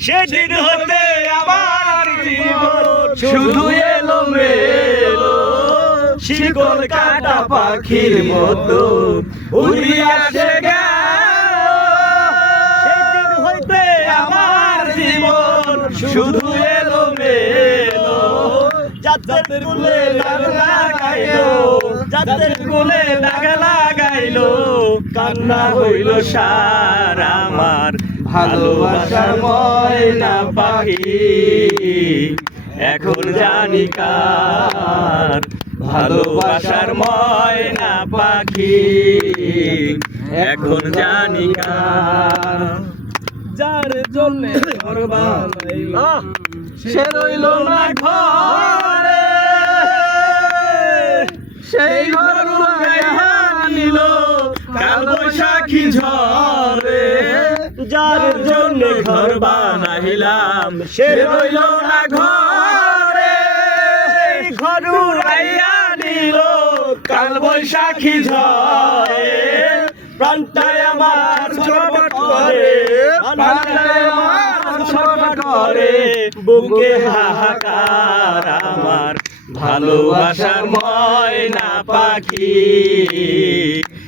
সেদিন হতে আমার জীবন শুধু এলো মেলো শিকল কাটা পাখির মতো উড়িয়া সে সেদিন হইতে আমার জীবন শুধু এলো মেলো যাদের কুলে দাগ লাগাইলো যাদের কুলে দাগ লাগাইলো কান্না হইল সার আমার। ভালোবাসার ময়না পাখি। এখন জানি কার ভালোবাসার ময়না পাখি। এখন জানি কার যার জন্য সে রইল না ঘরে। সেই ঘর নিল কাল বৈশাখী যার জন্য ঘর বানাইলাম। সে রইল না ঘরে, ঘর উড়াইয়া নিল কাল বৈশাখী ঝরে প্রাণটায় আমার ছটফট করে প্রাণটায় আমার ছটফট করে। বুকে হাহাকার আমার ভালোবাসার ময়না পাখি।